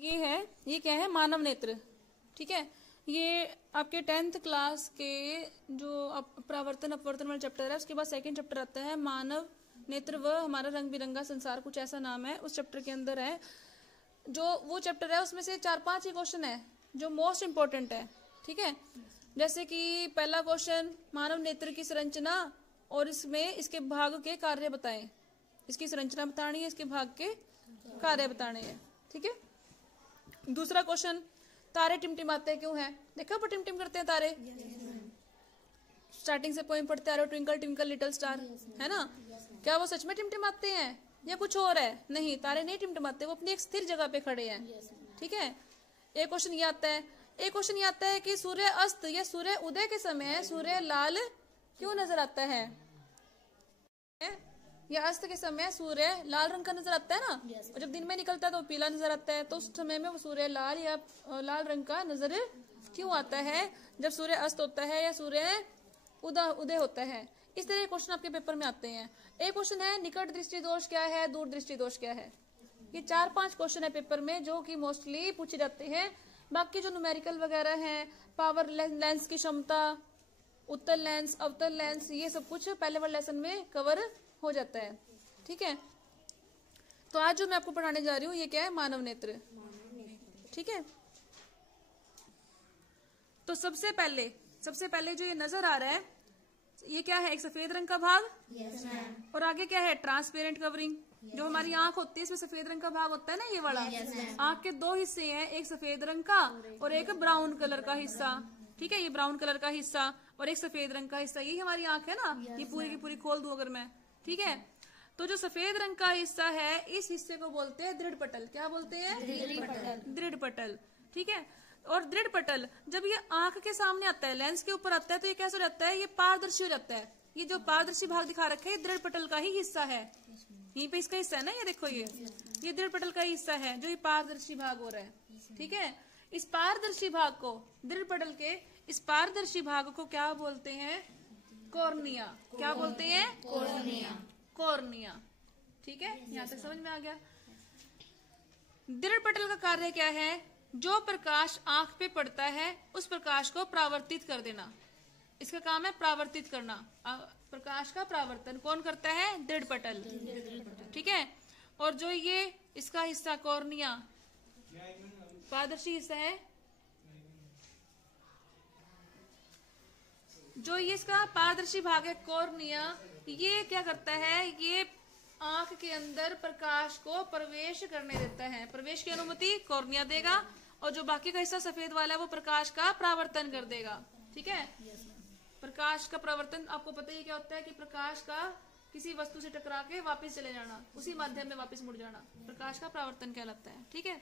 ये क्या है, मानव नेत्र। ठीक है, ये आपके 10th क्लास के जो परावर्तन अपवर्तन वाला चैप्टर है, उसके बाद सेकंड चैप्टर आता है मानव नेत्र व हमारा रंग बिरंगा संसार, कुछ ऐसा नाम है। उस चैप्टर के अंदर है, जो वो चैप्टर है उसमें से 4-5 ही क्वेश्चन है जो मोस्ट इंपॉर्टेंट है। ठीक है, जैसे कि पहला क्वेश्चन, मानव नेत्र की संरचना और इसमें इसके भाग के कार्य बताएं। इसकी संरचना बतानी है, इसके भाग के कार्य बताने हैं। ठीक है, दूसरा क्वेश्चन, तारे टिमटिमाते क्यों हैं? देखा पर टिमटिम करते हैं तारे। स्टार्टिंग से पोएम पढ़ते आ रहे हो, ट्विंकल ट्विंकल लिटिल स्टार, है ना? क्या वो सच में टिमटिमाते हैं या कुछ और है? नहीं, तारे नहीं टिमटिमाते, वो अपनी एक स्थिर जगह पे खड़े हैं। ठीक है, एक क्वेश्चन ये आता है, एक क्वेश्चन ये आता है कि सूर्य अस्त या सूर्य उदय के समय सूर्य लाल क्यों नजर आता है? या अस्त के समय सूर्य लाल रंग का नजर आता है ना, और जब दिन में निकलता है तो पीला नजर आता है, तो उस समय में वो सूर्य लाल या लाल रंग का नजर क्यों आता है जब सूर्य अस्त होता है या सूर्य उदय होता है? इस तरह के क्वेश्चन आपके पेपर में आते हैं। एक क्वेश्चन है, निकट दृष्टि दोष क्या है, दूर दृष्टि दोष क्या है? ये 4-5 क्वेश्चन है पेपर में जो कि मोस्टली पूछे जाते हैं। बाकी जो न्यूमेरिकल वगैरह है, पावर लेंस की क्षमता, उत्तल लेंस, अवतल लेंस, ये सब कुछ पहले वाले लेसन में कवर हो जाता है। ठीक है, तो आज जो मैं आपको पढ़ाने जा रही हूँ ये क्या है, मानव नेत्र। ठीक है, तो सबसे पहले जो ये नजर आ रहा है, ये क्या है, एक सफेद रंग का भाग। और आगे क्या है, ट्रांसपेरेंट कवरिंग। जो हमारी आंख होती है इसमें सफेद रंग का भाग होता है ना, ये वाला। आंख के 2 हिस्से हैं, एक सफेद रंग का और एक ब्राउन कलर का हिस्सा। ठीक है, ये ब्राउन कलर का हिस्सा और एक सफेद रंग का हिस्सा, यही हमारी आंख है ना। ये पूरी की पूरी खोल दूं अगर मैं, ठीक है, तो जो सफेद रंग का हिस्सा है, इस हिस्से को बोलते हैं दृढ़ पटल। क्या बोलते हैं? दृढ़ पटल। ठीक है, और दृढ़ पटल जब ये आंख के सामने आता है, लेंस के ऊपर आता है, तो ये कैसे हो जाता है, ये पारदर्शी हो जाता है। ये जो पारदर्शी भाग दिखा रखा है, ये दृढ़ पटल का ही हिस्सा है। यहीं पे इसका हिस्सा है ना, ये देखो, ये दृढ़ पटल का हिस्सा है जो ये पारदर्शी भाग हो रहा है। ठीक है, इस पारदर्शी भाग को, दृढ़ पटल के इस पारदर्शी भाग को क्या बोलते हैं? कॉर्निया। क्या बोलते हैं? कॉर्निया। ठीक है, यहाँ तक समझ में आ गया। दृढ़ पटल का कार्य क्या है? जो प्रकाश आंख पे पड़ता है उस प्रकाश को परावर्तित कर देना, इसका काम है परावर्तित करना। प्रकाश का परावर्तन कौन करता है? दृढ़ पटल। ठीक है, और जो ये इसका हिस्सा कॉर्निया, पारदर्शी हिस्सा है, जो ये इसका पारदर्शी भाग है कॉर्निया, ये क्या करता है? ये आंख के अंदर प्रकाश को प्रवेश करने देता है। प्रवेश की अनुमति कॉर्निया देगा, और जो बाकी का हिस्सा सफेद वाला है वो प्रकाश का परावर्तन कर देगा। ठीक है, प्रकाश का परावर्तन आपको पता ही क्या होता है कि प्रकाश का किसी वस्तु से टकरा के वापस चले जाना, उसी माध्यम में वापस मुड़ जाना, प्रकाश का परावर्तन कहलाता है। ठीक है,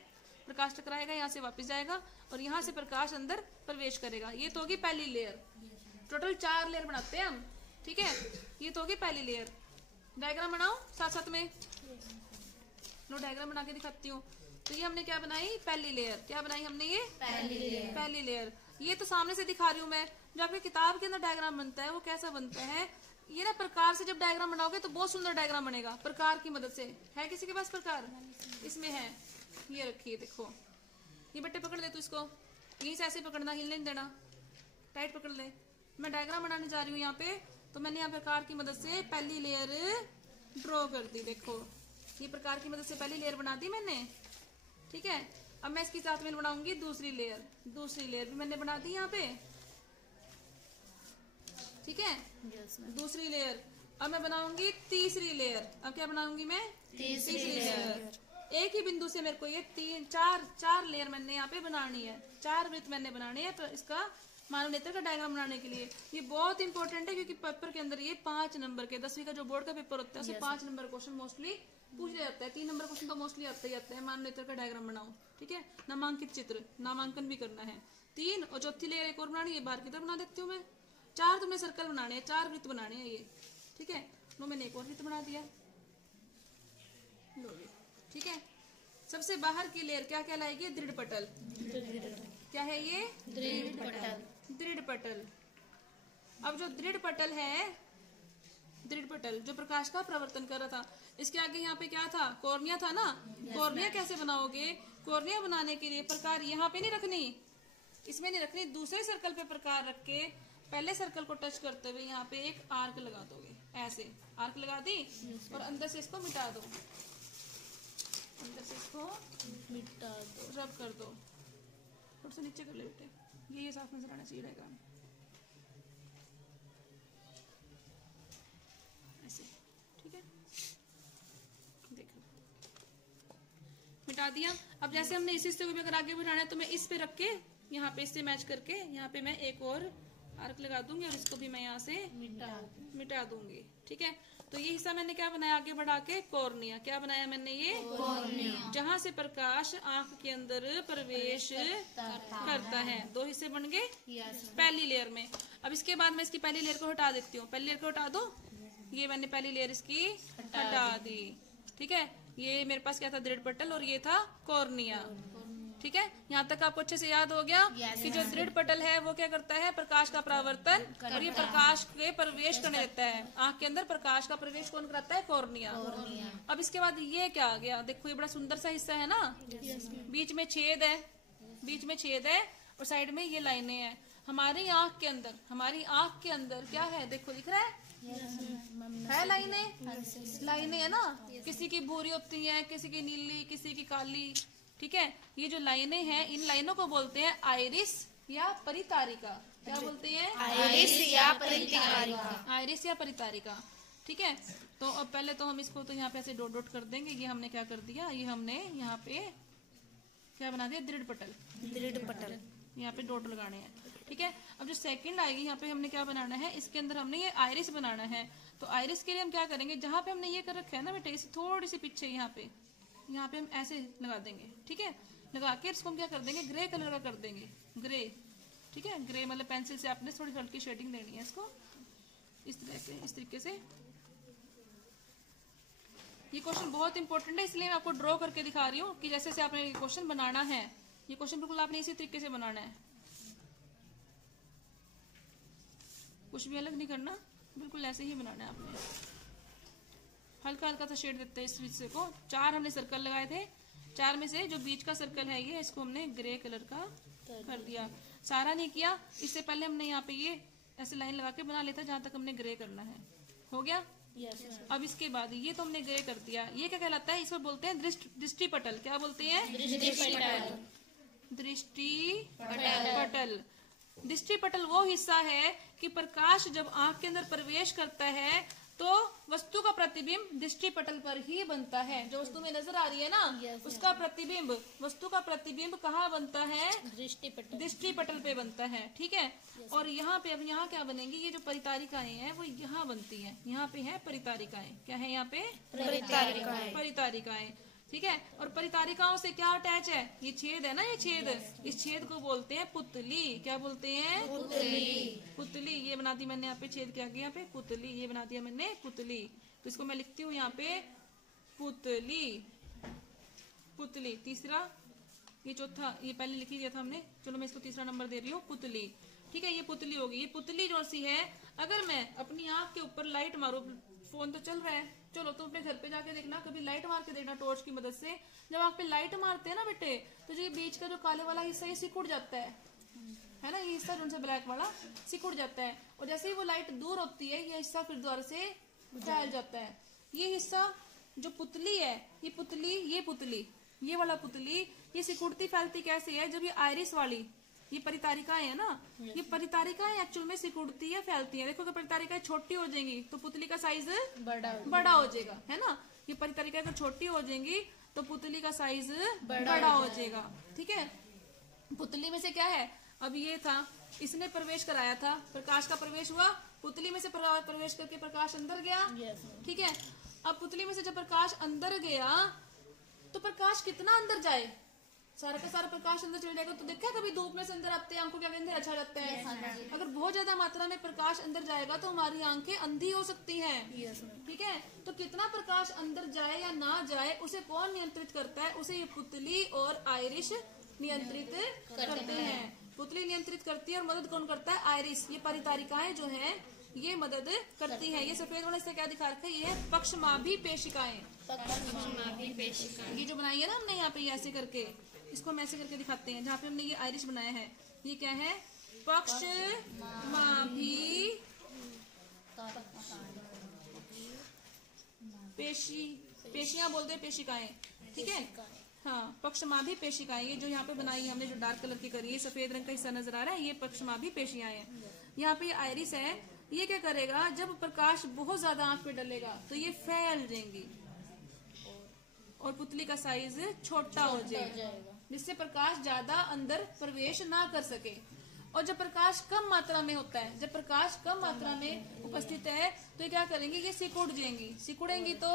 प्रकाश टकराएगा, यहाँ से वापस जाएगा और यहाँ से प्रकाश अंदर प्रवेश करेगा। ये तो होगी पहली लेयर। टोटल 4 लेयर बनाते हैं हम। ठीक है, ये तो होगी पहली लेयर। डायग्राम बनाओ साथ साथ में, लो डायग्राम बना के दिखाती हूँ। तो ये हमने क्या बनाई? पहली लेयर। क्या बनाई हमने? ये पहली लेयर। ये तो सामने से दिखा रही हूँ मैं। जो आपकी किताब के अंदर डायग्राम बनता है वो कैसा बनता है? ये ना प्रकार से जब डायग्राम बनाओगे तो बहुत सुंदर डायग्राम बनेगा, प्रकार की मदद से। है किसी के पास प्रकार? इसमें है, ये रखिए, देखो। ये बट्टे पकड़ ले तू, इसको यहीं से ऐसे पकड़ना, हिलने नहीं देना, टाइट पकड़ ले। मैं डायग्राम बनाने जा रही हूँ यहाँ पे, तो मैंने यहाँ प्रकार की मदद से पहली लेयर ड्रॉ कर दी। देखो, ये प्रकार की मदद से पहली लेयर बना दी मैंने। ठीक है, अब मैं इसके साथ में बनाऊंगी दूसरी लेयर। दूसरी लेयर भी मैंने बना दी यहाँ पे। ठीक है, दूसरी लेयर। अब मैं बनाऊंगी तीसरी लेयर। अब क्या बनाऊंगी मैं? तीसरी लेयर। एक ही बिंदु से मेरे को ये चार लेयर मैंने यहाँ पे बनानी है, 4 वृत्त मैंने बनाने हैं। तो इसका मानव नेत्र का डायग्राम बनाने के लिए ये बहुत इंपॉर्टेंट है, क्योंकि पेपर के अंदर ये 5 नंबर के 10वीं का जो बोर्ड का पेपर होता है उससे 5 नंबर क्वेश्चन मोस्टली पूछ जाता है। 3 नंबर क्वेश्चन तो मोस्टली आते ही आते हैं। मानव नेत्र का डायग्राम बनाओ। ठीक है, नामांकित चित्र, नामांकन भी करना है। 3 और चौथी लेयर एक और बनानी है, बाहर की तरफ बना देती हूँ मैं। 4 तुम्हें सर्कल बनाने हैं, 4 वृत्त बनाने हैं ये। ठीक है, लो मैंने एक और वृत्त बना दिया। लो, ठीक है, सबसे बाहर की लेयर क्या कहलाएगी? दृढ़ पटल। क्या है ये? दृढ़ पटल। दृढ़ पटल। अब जो दृढ़ पटल है, दृढ़ पटल जो प्रकाश का प्रवर्तन कर रहा था, इसके आगे यहाँ पे क्या था? कॉर्निया था ना। कॉर्निया कैसे बनाओगे? कॉर्निया बनाने के लिए प्रकार यहाँ पे नहीं रखनी, इसमें नहीं रखनी, दूसरे सर्कल पे प्रकार रख के पहले सर्कल को टच करते हुए यहाँ पे एक आर्क लगा दोगे, ऐसे आर्क लगा दी और अंदर से इसको मिटा दो, अंदर से इसको मिटा दो, रब कर दो, थोड़ा सा नीचे कर ले बेटे, ये साफ नजर आना चाहिए रहेगा ऐसे, ठीक है। देखो मिटा दिया। अब जैसे हमने इसी से भी अगर आगे बढ़ाना है तो मैं इस पे रख के यहाँ पे इससे मैच करके यहाँ पे मैं एक और आर्क लगा दूंगी और इसको भी मैं यहाँ से मिटा दूंगी, ठीक है। तो ये हिस्सा मैंने क्या बनाया आगे बढ़ा के, कॉर्निया। क्या बनाया मैंने, ये कॉर्निया, जहाँ से प्रकाश आंख के अंदर प्रवेश करता है। दो हिस्से बन गए पहली लेयर में। अब इसके बाद मैं इसकी पहली लेयर को हटा देती हूँ, पहली लेयर को हटा दो, ये मैंने पहली लेयर इसकी हटा दी, ठीक है। ये मेरे पास क्या था, दृढ़ पटल और ये था कॉर्निया, ठीक है। यहाँ तक आपको अच्छे से याद हो गया कि जो दृढ़ पटल है वो क्या करता है, प्रकाश का परावर्तन और ये प्रकाश के प्रवेश करने देता है। आंख के अंदर प्रकाश का प्रवेश कौन कराता है, कॉर्निया। अब इसके बाद ये क्या आ गया, देखो ये बड़ा सुंदर सा हिस्सा है ना, बीच में छेद है, बीच में छेद है और साइड में ये लाइनें हैं। हमारी आंख के अंदर, हमारी आंख के अंदर क्या है, देखो दिख रहा है लाइनें, लाइनें है ना, किसी की भूरी होती है, किसी की नीली, किसी की काली, ठीक है। ये जो लाइनें हैं इन लाइनों को बोलते हैं आइरिस या परितारिका। क्या बोलते हैं, आइरिस या परितारिका, आइरिस या परितारिका, ठीक है। तो अब पहले तो हम इसको तो यहाँ पे ऐसे डॉट डॉट कर देंगे। ये हमने क्या कर दिया, ये हमने यहाँ पे क्या बना दिया, दृढ़ पटल, दृढ़ पटल, यहाँ पे डॉट लगाने हैं, ठीक है। अब जो सेकंड आएगी यहाँ पे हमने क्या बनाना है, इसके अंदर हमने ये आइरिस बनाना है। तो आइरिस के लिए हम क्या करेंगे, जहाँ पे हमने ये कर रखा है ना बेटे, इसे थोड़ी सी पीछे यहाँ पे हम ऐसे लगा देंगे, ठीक है। लगा के इसको हम क्या कर देंगे, ग्रे कलर का कर देंगे, ग्रे, ठीक है। ग्रे मतलब पेंसिल से आपने थोड़ी हल्की शेडिंग देनी है इसको, इस तरह से, इस तरीके से। ये क्वेश्चन बहुत इंपॉर्टेंट है, इसलिए मैं आपको ड्रॉ करके दिखा रही हूँ कि जैसे से आपने ये क्वेश्चन बनाना है, ये क्वेश्चन बिल्कुल आपने इसी तरीके से बनाना है, कुछ भी अलग नहीं करना, बिल्कुल ऐसे ही बनाना है आपने। हल्का हल्का सा शेड देते हैं इस हिस्से को। 4 हमने सर्कल लगाए थे, 4 में से जो बीच का सर्कल है ये, इसको हमने ग्रे कलर का कर दिया। सारा नहीं किया, इससे पहले हमने यहाँ पे ये ऐसे लाइन लगा के बना लेता जहां तक हमने ग्रे करना है, हो गया। अब इसके बाद ये तो हमने ग्रे कर दिया, ये क्या कहलाता है, इसको बोलते हैं दृष्टि पटल। क्या बोलते हैं, दृष्टि पटल। दृष्टि पटल वो हिस्सा है कि प्रकाश जब आंख के अंदर प्रवेश करता है तो वस्तु का प्रतिबिंब दृष्टि पटल पर ही बनता है। जो वस्तु में नजर आ रही है ना, उसका प्रतिबिंब, वस्तु का प्रतिबिंब कहाँ बनता है, दृष्टि पटल पे बनता है, ठीक है। और यहाँ पे, अब यहाँ क्या बनेंगी, ये जो परितारिकाएं हैं वो यहाँ बनती हैं, यहाँ पे है परितारिकाएं। क्या है यहाँ पे, परितारिकाएं, ठीक है। और परितारिकाओं से क्या अटैच है, ये छेद है ना, ये छेद, इस छेद को बोलते हैं पुतली। क्या बोलते हैं, पुतली। ये बना दी मैंने यहाँ पे, छेद क्या किया यहाँ पे, पुतली, ये बना दिया मैंने पुतली। तो इसको मैं लिखती हूँ यहाँ पे पुतली, पुतली। तीसरा, ये चौथा, ये पहले लिख दिया था हमने, चलो मैं इसको तीसरा नंबर दे रही हूँ, पुतली, ठीक है। ये पुतली होगी। ये पुतली जो सी है, अगर मैं अपनी आंख के ऊपर लाइट मारू, फोन तो चल रहा है, चलो तुम अपने घर पे जाके देखना, कभी लाइट मार के देखना टॉर्च की मदद से। जब आंख पे लाइट मारते हैं ना बेटे, तो जो ये बीच का जो काले वाला हिस्सा ये सिकुड़ जाता है ना, ये हिस्सा जो से ब्लैक वाला सिकुड़ जाता है। और जैसे ही वो लाइट दूर होती है, ये हिस्सा फिर दोबारा से फैल जाता है। ये हिस्सा जो पुतली है, ये पुतली, ये वाला पुतली, ये सिकुड़ती फैलती कैसे है, जब ये आइरिस वाली, ये परितारिकाएं है ना, ये परितारिकाएं एक्चुअल में सिकुड़ती है, फैलती है। देखो कि परितारिकाएं छोटी हो जाएंगी तो पुतली का साइज बड़ा हो जाएगा, है ना। ये परितारिकाएं अगर छोटी हो जाएंगी तो पुतली का साइज बड़ा हो जाएगा, ठीक है। पुतली में से क्या है, अब ये था, इसने प्रवेश कराया था, प्रकाश का प्रवेश हुआ, पुतली में से प्रवेश करके प्रकाश अंदर गया, ठीक है। अब पुतली में से जब प्रकाश अंदर गया तो प्रकाश कितना अंदर जाए, सारा का सारा प्रकाश अंदर चल जाएगा। तो देखा कभी धूप में से अंदर आते हैं, आंखों के अंदर अच्छा लगता है। अगर बहुत ज्यादा मात्रा में प्रकाश अंदर जाएगा तो हमारी आंखें अंधी हो सकती हैं, ठीक है। तो कितना प्रकाश अंदर जाए या ना जाए, उसे कौन नियंत्रित करता है, उसे ये पुतली और आइरिस नियंत्रित करते हैं। पुतली नियंत्रित करती है और मदद कौन करता है, आइरिस। ये परितारिकाएं जो है ये मदद करती है। ये सफेद वाले से क्या दिखा रखा है, ये है पक्षमाभी पेशिकाएं। ये जो बनाई है ना हमने यहाँ पे, ये ऐसे करके, इसको हम ऐसे करके दिखाते हैं। जहाँ पे हमने ये आयरिश बनाया है, ये क्या है? पक्षमाभी पेशियां बोलते हैं, पेशिकाएं। ठीक है, हाँ, पक्षमाभी पेशिकाएं। ये जो यहाँ पे बनाई है हमने, जो डार्क कलर की करी है, सफेद रंग का हिस्सा नजर आ रहा है, ये पक्षमाभी पेशियां हैं। यहाँ पे आयरिस है, ये क्या करेगा? जब प्रकाश बहुत ज्यादा आंख पे डलेगा तो ये फैल जाएंगी और पुतली का साइज छोटा हो जाएगा, जिससे प्रकाश ज्यादा अंदर प्रवेश ना कर सके। और जब प्रकाश कम मात्रा में होता है, जब प्रकाश कम मात्रा में उपस्थित है, तो ये क्या करेंगी? ये सिकुड़ जाएंगी। सिकुड़ेंगी तो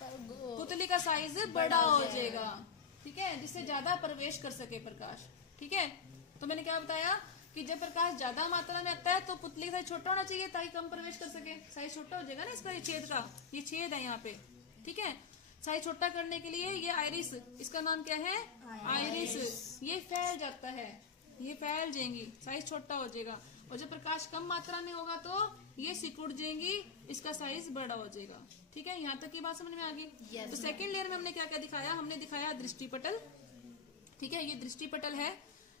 पुतली का साइज बड़ा हो जाएगा। ठीक है, जिससे ज्यादा प्रवेश कर सके प्रकाश। ठीक है, तो मैंने क्या बताया कि जब प्रकाश ज्यादा मात्रा में आता है तो पुतली का साइज छोटा होना चाहिए ताकि कम प्रवेश कर सके। साइज छोटा हो जाएगा ना इसका, ये छेद का, ये छेद है यहाँ पे। ठीक है, साइज छोटा करने के लिए ये आयरिस, इसका नाम क्या है? आयरिस। ये फैल जाता है, ये फैल जाएंगी, साइज छोटा हो जाएगा। और जब प्रकाश कम मात्रा में होगा तो ये सिकुड़ जाएंगी, इसका साइज बड़ा हो जाएगा। ठीक है, यहाँ तक की बात समझ में आ गई। तो सेकंड लेयर में हमने क्या क्या दिखाया? हमने दिखाया दृष्टिपटल। ठीक है, ये दृष्टिपटल है।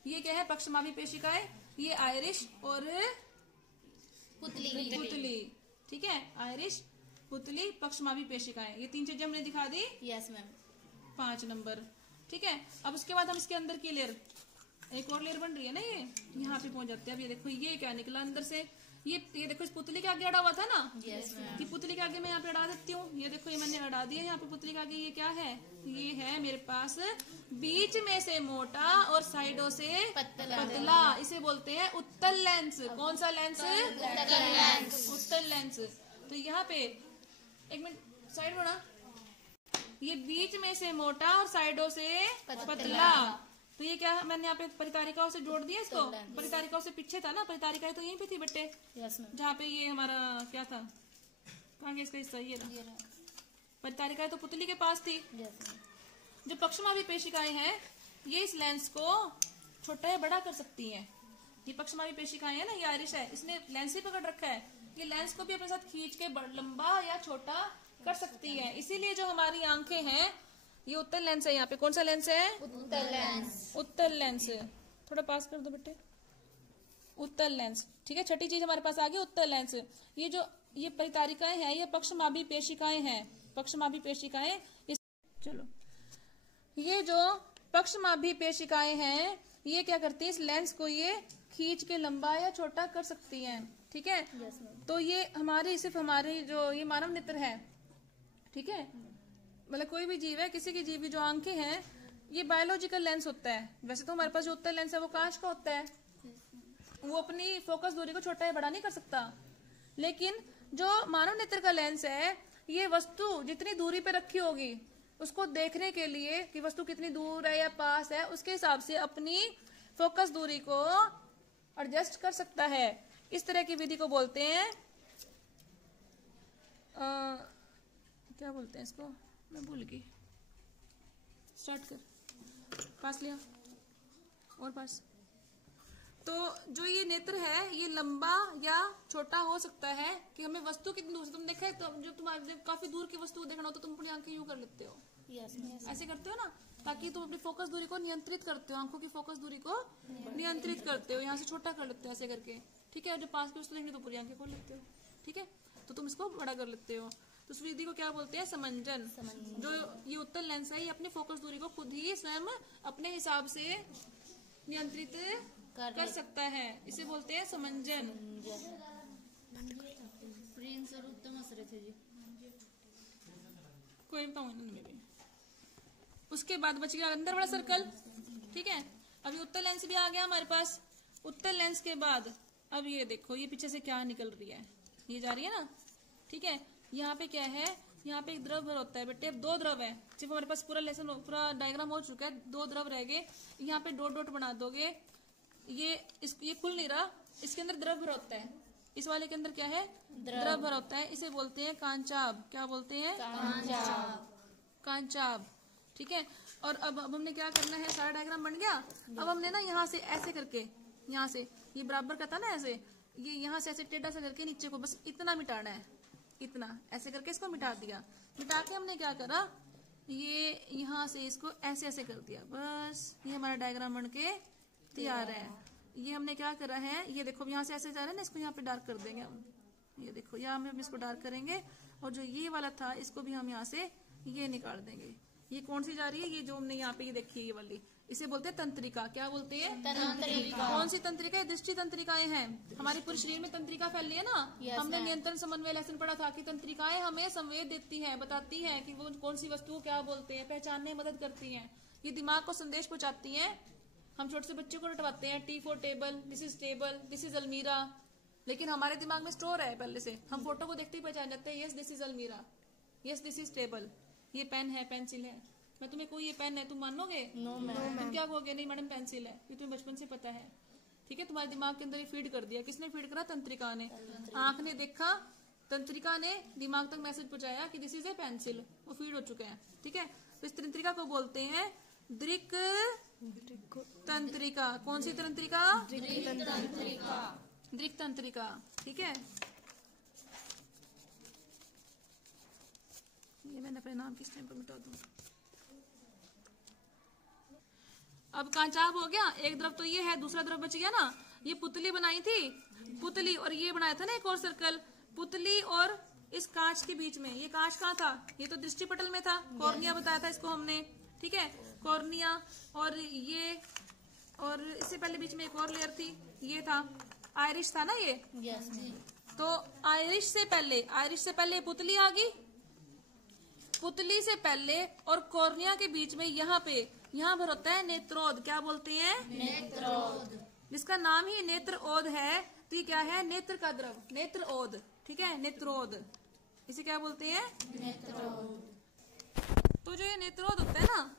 ये क्या है? पक्षमाभी पेशिकाएं, ये आयरिश और पुतली। ठीक है, आयरिश, पुतली, पक्षमाभी पेशिकाएं, ये तीन चीजें हमने दिखा दी। Yes ma'am. 5 नंबर। ठीक है, अब उसके बाद हम इसके अंदर की लेयर, एक और लेयर बन रही है ना, ये यहाँ पे पहुंच जाते हैं। अब ये देखो, ये क्या निकला अंदर से? ये देखो, इस पुतली के आगे अड़ा हुआ था ना। Yes ma'am. कि पुतली के आगे मैं यहाँ पे अड़ा देती हूँ। ये देखो, ये मैंने अड़ा दिया यहाँ पे पुतली के आगे। ये क्या है? ये है मेरे पास बीच में से मोटा और साइडों से पतला। इसे बोलते हैं उत्तल लेंस। कौन सा लेंस? उत्तल लेंस। तो यहाँ पे एक मिनट साइड होना, ये बीच में से मोटा और साइडों से पतला। तो ये क्या है? मैंने यहाँ पे परितारिकाओं से जोड़ दिया इसको। परितारिकाओं से पीछे था ना, परितारिकाएं तो यहीं पे थी बट्टे। जहाँ पे ये हमारा क्या था, कहाँ गया इसका हिस्सा? ये रहा। परितारिकाएं तो पुतली के पास थी। जो पक्षमाभी पेशिकाएं हैं, ये इस लेंस को छोटा या बड़ा कर सकती हैं। ये पक्षमाभी पेशिकाएं है ना, ये आयरिश है, इसने लेंस ही पकड़ रखा है। ये लेंस को भी अपने साथ खींच के लंबा या छोटा कर सकती है। इसीलिए जो हमारी आंखें हैं, ये उत्तल लेंस है। यहाँ पे कौन सा लेंस है? उत्तल लेंस। थोड़ा पास कर दो बेटे। उत्तल लेंस। ठीक है, छठी चीज हमारे पास आ गई, उत्तल लेंस। ये परितारिकाएं हैं, ये पक्षमाभी पेशिकाएं हैं। पक्षमाभी पेशिकाएं, चलो, ये जो पक्षमाभी पेशिकाएं हैं, ये क्या करती है? इस लेंस को ये खींच के लंबा या छोटा कर सकती हैं। ठीक है, तो ये हमारी, सिर्फ हमारी जो ये मानव नेत्र है, ठीक है, मतलब कोई भी जीव है, किसी की जीव की जो आंखें हैं, ये बायोलॉजिकल लेंस होता है। वैसे तो हमारे पास जो उत्तल लेंस है वो कांच का होता है, वो अपनी फोकस दूरी को छोटा या बड़ा नहीं कर सकता। लेकिन जो मानव नेत्र का लेंस है, ये वस्तु जितनी दूरी पे रखी होगी, उसको देखने के लिए कि वस्तु कितनी दूर है या पास है, उसके हिसाब से अपनी फोकस दूरी को एडजस्ट कर सकता है। इस तरह की विधि को बोलते हैं क्या बोलते हैं इसको, मैं भूल गई। स्टार्ट कर, पास लिया और पास। तो जो ये नेत्र है, ये लंबा या छोटा हो सकता है कि हमें वस्तु कितनी दूर से, तुम देखा है तो जो तुम्हारे काफी दूर की वस्तु देखना हो तो तुम अपनी आंखें यूं कर लेते हो। ऐसे करते हो ना, ताकि तुम अपनी फोकस दूरी को नियंत्रित करते हो, आंखों की फोकस दूरी को नियंत्रित करते हो। यहाँ से छोटा कर लेते हो ऐसे करके। ठीक है, जो पास की वस्तु देखनी तो पूरी आंखें खोल लेते हो। ठीक है, तो तुम इसको बड़ा कर लेते हो। तो उस विधि को क्या बोलते हैं? समंजन। जो ये उत्तल लेंस है, ये अपनी फोकस दूरी को खुद ही स्वयं अपने हिसाब से नियंत्रित कर सकता है। इसे बोलते हैं समंजन। कोई बताऊं में भी। उसके बाद बच गया अंदर वाला सर्कल। ठीक है, अभी उत्तल लेंस भी आ गया हमारे पास। उत्तल लेंस के बाद अब ये देखो, ये पीछे से क्या निकल रही है, ये जा रही है ना। ठीक है, यहाँ पे क्या है? यहाँ पे एक द्रव भर होता है बेटे। अब 2 द्रव है, सिर्फ हमारे पास पूरा लेसन, पूरा डायग्राम हो चुका है। 2 द्रव रह गए। यहाँ पे डॉट डॉट बना दोगे। ये खुल नहीं रहा, इसके अंदर द्रव भर होता है। इस वाले के अंदर क्या है? द्रव भर होता है। इसे बोलते हैं कांचाब। क्या बोलते हैं? कांचाब। ठीक है, और अब हमने क्या करना है? सारा डायग्राम बन गया। अब हमने ना यहाँ से ऐसे करके, यहाँ से ये बराबर का था ना, ऐसे ये यहाँ से ऐसे टेढ़ा सा करके नीचे को बस इतना मिटाना है। इतना ऐसे करके इसको मिटा दिया। मिटा के हमने क्या करा? ये यहाँ से इसको ऐसे ऐसे कर दिया, बस ये हमारा डायग्राम बन के तैयार है। ये हमने क्या करा है, ये देखो यहाँ से ऐसे जा रहा है ना, इसको यहाँ पे डार्क कर देंगे हम। ये देखो यहाँ हम इसको डार्क करेंगे और जो ये वाला था इसको भी हम यहाँ से ये निकाल देंगे। ये कौन सी जा रही है, ये जो हमने यहाँ पे ये देखी है ये वाली, इसे बोलते हैं तंत्रिका। क्या बोलते हैं? तंत्रिका। कौन सी तंत्रिका? दृष्टि तंत्रिकाएं हैं। हमारे पूरे शरीर में तंत्रिका फैली है ना। हमने नियंत्रण समन्वय लेसन पढ़ा था कि तंत्रिकाएं हमें संवेद देती हैं, बताती हैं कि वो कौन सी वस्तु को क्या बोलते हैं, पहचानने में मदद करती हैं। ये दिमाग को संदेश पहुंचाती हैं। हम छोटे से बच्चों को रटवाते हैं, T for table, this is अलमीरा, लेकिन हमारे दिमाग में स्टोर है पहले से। हम फोटो को देखते ही पहचान जाते हैं, yes this is almirah, yes this is table, ये पेन है, पेंसिल है। मैं तुम्हें कोई ये पेन है, तुम मानोगे? No ma'am. तुम क्या कहोगे? नहीं मैडम पेंसिल है, ये तुम्हें बचपन से पता है। ठीक है, तुम्हारे दिमाग के अंदर ये फीड कर दिया। किसने फीड करा? तंत्रिका ने। आंख ने देखा, तंत्रिका ने दिमाग तक मैसेज पहुंचाया कि दिस इज ए पेंसिल, वो फीड हो चुके हैं। ठीक है, तो इस तंत्रिका को बोलते हैं दृक तंत्रिका। कौन सी तंत्रिका? दृक तंत्रिका। ठीक है, ये मैंने अपने नाम किस टाइम पर मिटा दूं। अब कांचाब हो गया, एक द्रव तो ये है, दूसरा द्रव बच गया ना। ये पुतली बनाई थी, पुतली, और ये बनाया था ना एक और सर्कल, पुतली और इस कांच के बीच में। ये कांच कहाँ था? ये तो दृष्टि पटल में था, कॉर्निया बताया था इसको हमने। ठीक है, कॉर्निया, और ये, और इससे पहले बीच में एक और लेयर थी, ये था आयरिश था ना ये। तो आयरिश से पहले पुतली आ गई, पुतली से पहले और कॉर्निया के बीच में यहाँ पर होता है नेत्रोद। क्या बोलते हैं? नेत्रोद। जिसका नाम ही नेत्रोद है, तो ये क्या है? नेत्र का द्रव, नेत्रोद। ठीक है, नेत्रोद, इसे क्या बोलते हैं? नेत्रोद। तो जो ये नेत्रोद होता है ना,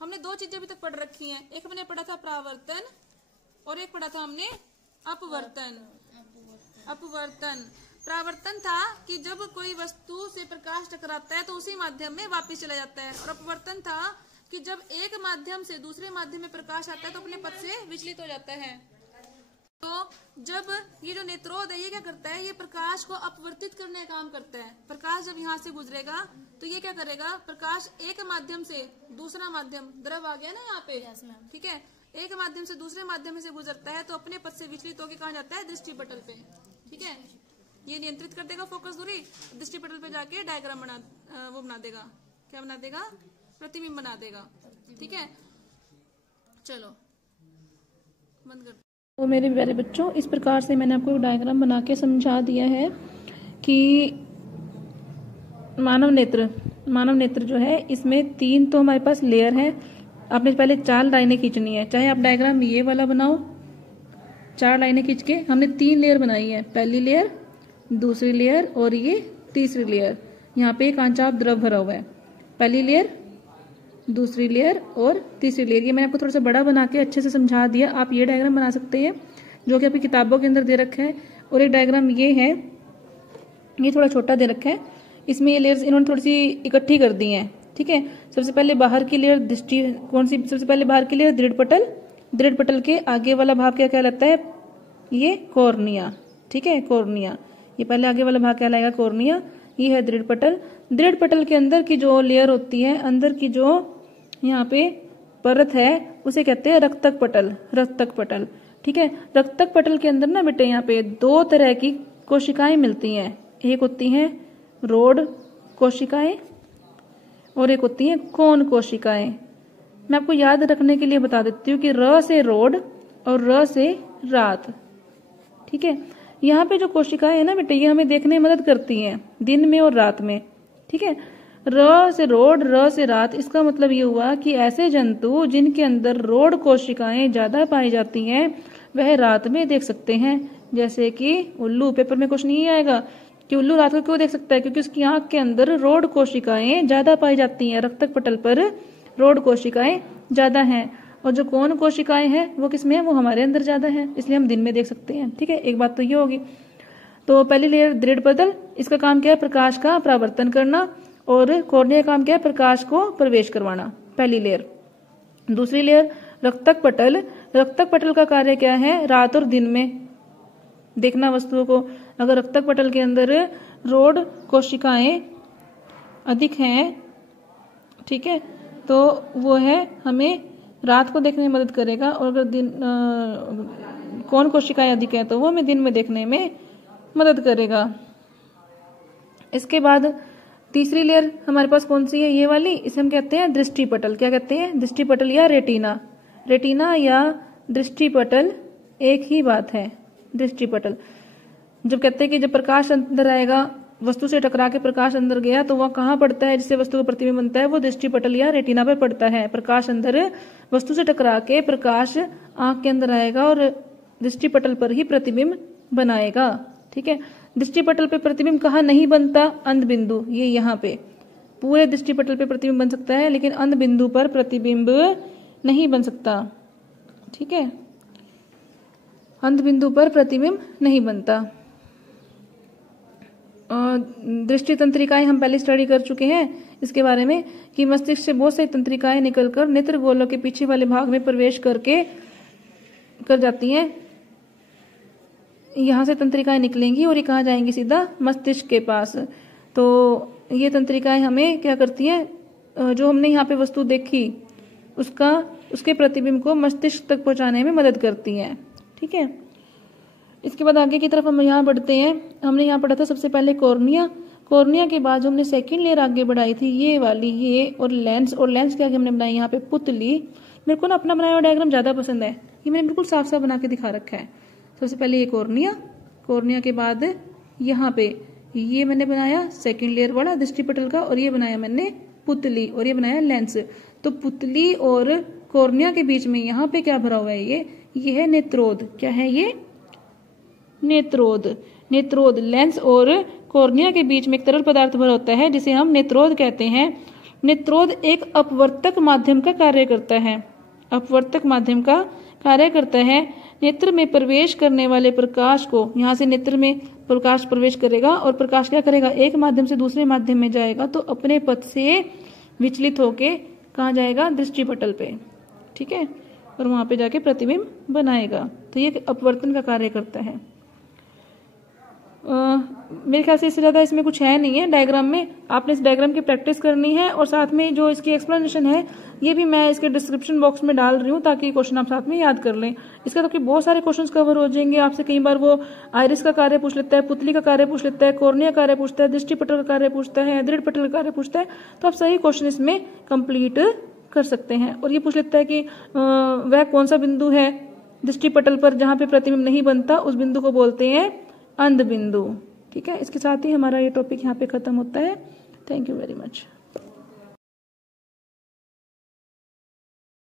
हमने दो चीजें अभी तक पढ़ रखी हैं। एक हमने पढ़ा था परावर्तन और एक पढ़ा था हमने अपवर्तन। अपवर्तन, परावर्तन था कि जब कोई वस्तु से प्रकाश टकराता है तो उसी माध्यम में वापस चला जाता है, और अपवर्तन था कि जब एक माध्यम से दूसरे माध्यम में प्रकाश आता है तो अपने पथ से विचलित हो जाता है। तो जब ये जो नेत्रोद है, ये क्या करता है? ये प्रकाश को अपवर्तित करने का काम करता है। प्रकाश जब यहाँ से गुजरेगा तो ये क्या करेगा? प्रकाश एक माध्यम से दूसरा माध्यम, द्रव आ गया ना यहाँ पे, ठीक है, एक माध्यम से दूसरे माध्यम से गुजरता है तो अपने पथ से विचलित होकर कहाँ जाता है? दृष्टि पटल पे। ठीक है, ये नियंत्रित कर देगा फोकस दूरी, दृष्टि पटल पे जाके डायग्राम बना देगा। क्या बना देगा? प्रतिबिंब बना देगा। ठीक है, चलो बंद कर। तो मेरे प्यारे बच्चों, इस प्रकार से मैंने आपको डायग्राम बना के समझा दिया है कि मानव नेत्र जो है, इसमें 3 तो हमारे पास लेयर है। आपने पहले 4 लाइनें खींचनी है, चाहे आप डायग्राम ये वाला बनाओ, 4 लाइनें खींच के हमने 3 लेयर बनाई है। पहली लेयर, दूसरी लेयर और ये तीसरी लेयर। यहाँ पे कांचाब द्रव भरा हुआ है। पहली लेयर, दूसरी लेयर और तीसरी लेयर। ये मैंने आपको थोड़ा सा बड़ा बना के अच्छे से समझा दिया। आप ये डायग्राम बना सकते हैं जो कि आपकी किताबों के अंदर दे रखा है। और एक डायग्राम ये है, ये थोड़ा छोटा दे रखा है। इसमें ये लेयर्स इन्होंने थोड़ी सी इकट्ठी कर दी हैं। ठीक है, सबसे पहले बाहर की लेयर दृष्टि, कौन सी? सबसे पहले बाहर की लेयर दृढ़ पटल। दृढ़ पटल के आगे वाला भाग क्या कहलाता है? ये कॉर्निया। ठीक है, कॉर्निया, ये पहले आगे वाला भाग कहलाएगा कॉर्निया। ये है दृढ़ पटल। दृढ़ पटल के अंदर की जो लेयर होती है, अंदर की जो यहाँ पे परत है, उसे कहते हैं रक्तक पटल। रक्तक पटल, ठीक है। रक्तक पटल के अंदर ना बेटे यहाँ पे 2 तरह की कोशिकाएं मिलती हैं। एक होती हैं रोड कोशिकाएं और एक होती हैं कोन कोशिकाएं। मैं आपको याद रखने के लिए बता देती हूँ कि र से रोड और र से रात। ठीक है, यहाँ पे जो कोशिकाएं है ना बेटे, ये हमें देखने में मदद करती हैं दिन में और रात में। ठीक है, र से रोड, र से रात, इसका मतलब ये हुआ कि ऐसे जंतु जिनके अंदर रोड कोशिकाएं ज्यादा पाई जाती हैं वह रात में देख सकते हैं। जैसे कि उल्लू। पेपर में कुछ नहीं आएगा कि उल्लू रात को क्यों देख सकता है, क्योंकि उसकी आंख के अंदर रोड कोशिकाएं ज्यादा पाई जाती हैं। रक्तक पटल पर रोड कोशिकाएं ज्यादा हैं और जो कोन कोशिकाएं हैं वो किसमें है? वो हमारे अंदर ज्यादा है, इसलिए हम दिन में देख सकते हैं। ठीक है, एक बात तो ये होगी। तो पहली लेयर दृढ़ पटल, इसका काम क्या है? प्रकाश का परावर्तन करना। और कॉर्निया का काम क्या है? प्रकाश को प्रवेश करवाना। पहली लेयर। दूसरी लेयर रक्तक पटल। रक्तक पटल का कार्य क्या है? रात और दिन में देखना वस्तुओं को। अगर रक्तक पटल के अंदर रोड कोशिकाएं अधिक हैं ठीक है, तो वो है हमें रात को देखने में मदद करेगा, और अगर दिन कौन कोशिकाएं अधिक है तो वो हमें दिन में देखने में मदद करेगा। इसके बाद तीसरी लेयर हमारे पास कौन सी है, ये वाली, इसे हम कहते हैं दृष्टिपटल। क्या कहते हैं, दृष्टिपटल या रेटिना। रेटिना या दृष्टिपटल एक ही बात है। दृष्टिपटल जब कहते हैं कि जब प्रकाश अंदर आएगा, वस्तु से टकरा के प्रकाश अंदर गया, तो वह कहाँ पड़ता है जिससे वस्तु का प्रतिबिंब बनता है, वो दृष्टिपटल या रेटिना पर पड़ता है। प्रकाश अंदर वस्तु से टकरा के प्रकाश आंख के अंदर आएगा और दृष्टिपटल पर ही प्रतिबिंब बनाएगा। ठीक है, दृष्टिपटल पे प्रतिबिंब कहाँ नहीं बनता, अंध बिंदु, ये यहाँ पे पूरे दृष्टिपटल पे प्रतिबिंब बन सकता है, लेकिन अंध बिंदु पर प्रतिबिंब नहीं बन सकता। ठीक है, अंध बिंदु पर प्रतिबिंब नहीं बनता। दृष्टि तंत्रिकाएं हम पहले स्टडी कर चुके हैं इसके बारे में कि मस्तिष्क से बहुत सारी तंत्रिकाएं निकलकर नेत्र गोलों के पीछे वाले भाग में प्रवेश कर जाती हैं। यहाँ से तंत्रिकाएं निकलेंगी और ये कहाँ जाएंगी, सीधा मस्तिष्क के पास। तो ये तंत्रिकाएं हमें क्या करती हैं, जो हमने यहाँ पे वस्तु देखी उसके प्रतिबिंब को मस्तिष्क तक पहुंचाने में मदद करती हैं। ठीक है, इसके बाद आगे की तरफ हम यहाँ बढ़ते हैं। हमने यहाँ पढ़ा था सबसे पहले कॉर्निया। कॉर्निया के बाद जो हमने सेकंड लेयर आगे बढ़ाई थी ये वाली, ये और लेंस के आगे हमने बनाई यहाँ पे पुतली। मेरे को ना अपना बनाया हुआ डायग्राम ज्यादा पसंद है, ये मैंने बिल्कुल साफ साफ बना के दिखा रखा है। सबसे पहले ये कॉर्निया के बाद यहाँ पे ये मैंने बनाया सेकंड लेयर वाला दृष्टिपटल का, और ये बनाया मैंने पुतली, और ये बनाया लेंस। तो पुतली और कॉर्निया के बीच में यहाँ पे क्या भरा हुआ है, ये है नेत्रोद। क्या है ये, नेत्रोद। लेंस और कॉर्निया के बीच में एक तरल पदार्थ भरा होता है जिसे हम नेत्रोद कहते हैं। नेत्रोद एक अपवर्तक माध्यम का कार्य करता है। अपवर्तक माध्यम का कार्य करता है। नेत्र में प्रवेश करने वाले प्रकाश को, यहाँ से नेत्र में प्रकाश प्रवेश करेगा और प्रकाश क्या करेगा, एक माध्यम से दूसरे माध्यम में जाएगा, तो अपने पथ से विचलित होके कहाँ जाएगा, दृष्टिपटल पे। ठीक है, और वहां पे जाके प्रतिबिंब बनाएगा। तो ये अपवर्तन का कार्य करता है। मेरे ख्याल से इससे ज्यादा इसमें कुछ है नहीं है डायग्राम में। आपने इस डायग्राम की प्रैक्टिस करनी है, और साथ में जो इसकी एक्सप्लेनेशन है ये भी मैं इसके डिस्क्रिप्शन बॉक्स में डाल रही हूँ ताकि क्वेश्चन आप साथ में याद कर लें। इसका तो कि बहुत सारे क्वेश्चंस कवर हो जाएंगे। आपसे कई बार वो आइरिस का कार्य पूछ लेता है, पुतली का कार्य पूछ लेता है, कॉर्निया का कार्य पूछता है, दृष्टिपटल का कार्य पूछता है, दृढ़पटल का कार्य पूछता है। तो आप सही क्वेश्चन इसमें कंप्लीट कर सकते हैं। और ये पूछ लेता है कि वह कौन सा बिंदु है दृष्टिपटल पर जहां पे प्रतिबिंब नहीं बनता, उस बिंदु को बोलते हैं अंध बिंदु। ठीक है, इसके साथ ही हमारा ये टॉपिक यहाँ पे खत्म होता है। Thank you very much.